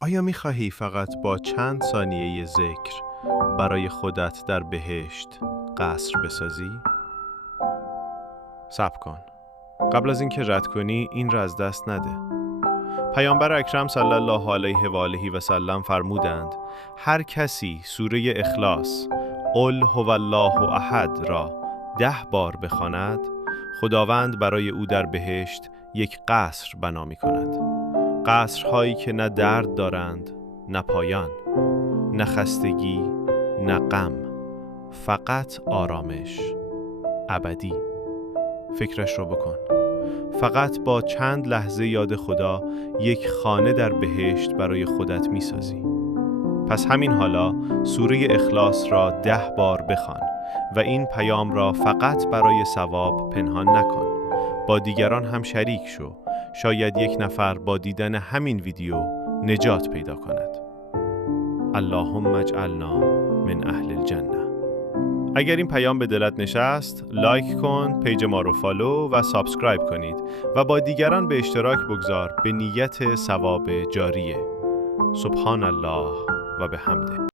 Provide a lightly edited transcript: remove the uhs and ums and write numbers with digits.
آیا می‌خواهی فقط با چند ثانیه ذکر برای خودت در بهشت قصر بسازی؟ صبر کن. قبل از اینکه رد کنی این را از دست نده. پیامبر اکرم صلی الله علیه و آله و سلم فرمودند هر کسی سوره اخلاص قل هو الله احد را 10 بار بخواند، خداوند برای او در بهشت یک قصر بنا می‌کند. قصرهایی که نه درد دارند، نه پایان، نه خستگی، نه غم، فقط آرامش ابدی. فکرش رو بکن. فقط با چند لحظه یاد خدا یک خانه در بهشت برای خودت میسازی. پس همین حالا سوره اخلاص را 10 بار بخوان و این پیام را فقط برای ثواب پنهان نکن. با دیگران هم شریک شو. شاید یک نفر با دیدن همین ویدیو نجات پیدا کند. اللهم اجعلنا من اهل الجنه. اگر این پیام به دلت نشست، لایک کن، پیج ما رو فالو و سابسکرایب کنید و با دیگران به اشتراک بگذار به نیت ثواب جاریه. سبحان الله و بحمده.